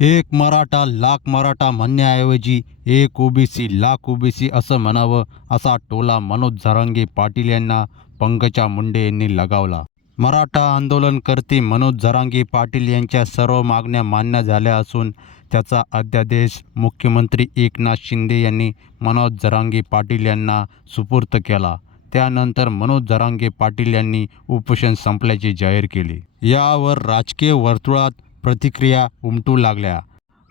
एक मराठा लाख मराठा म्हणण्याऐवजी एक ओबीसी लाख ओबीसी असं म्हणावं असा टोला मनोज झरांगे पाटील यांना पंकजा मुंडे यांनी लगावला. मराठा आंदोलनकर्ते मनोज झरांगे पाटील यांच्या सर्व मागण्या मान्य झाल्या असून त्याचा अध्यादेश मुख्यमंत्री एकनाथ शिंदे यांनी मनोज झरांगे पाटील यांना सुपूर्त केला. त्यानंतर मनोज झरांगे पाटील यांनी उपोषण संपल्याचे जाहीर केले. यावर राजकीय वर्तुळात प्रतिक्रिया उमटू लागल्या.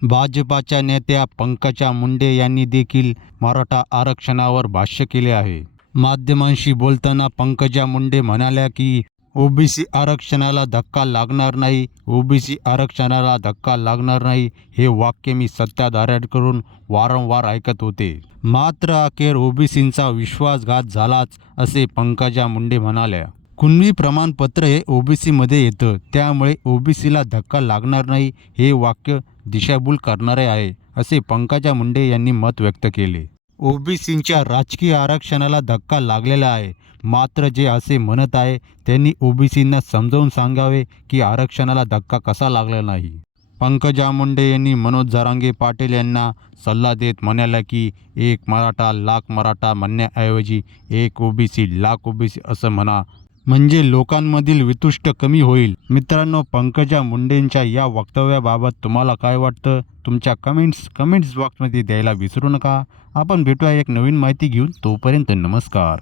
भाजपाच्या नेत्या पंकजा मुंडे यांनी देखील मराठा आरक्षणावर भाष्य केले आहे. माध्यमांशी बोलताना पंकजा मुंडे म्हणाल्या की ओबीसी आरक्षणाला धक्का लागणार नाही ओबीसी आरक्षणाला धक्का लागणार नाही हे वाक्य मी सत्ताधाऱ्यांकडून वारंवार ऐकत होते. मात्र अखेर ओबीसींचा विश्वासघात झालाच असे पंकजा मुंडे म्हणाल्या. कुणबी प्रमाणपत्र हे ओबीसीमध्ये येतं. त्यामुळे ओबीसीला धक्का लागणार नाही हे वाक्य दिशाभूल करणारे आहे असे पंकजा मुंडे यांनी मत व्यक्त केले. ओबीसींच्या राजकीय आरक्षणाला धक्का लागलेला आहे. मात्र जे असे म्हणत आहे त्यांनी ओबीसींना समजावून सांगावे की आरक्षणाला धक्का कसा लागला नाही. पंकजा मुंडे यांनी मनोज जरांगे पाटील यांना सल्ला देत म्हणाला की एक मराठा लाख मराठा म्हणण्याऐवजी एक ओबीसी लाख ओबीसी असं म्हणा म्हणजे लोकांमधील वितुष्ट कमी होईल. मित्रांनो पंकजा मुंडेंच्या या वक्तव्याबाबत तुम्हाला काय वाटतं? तुमच्या कमेंट्स कमेंट्स बॉक्समध्ये द्यायला विसरू नका. आपण भेटूया एक नवीन माहिती घेऊन. तोपर्यंत नमस्कार.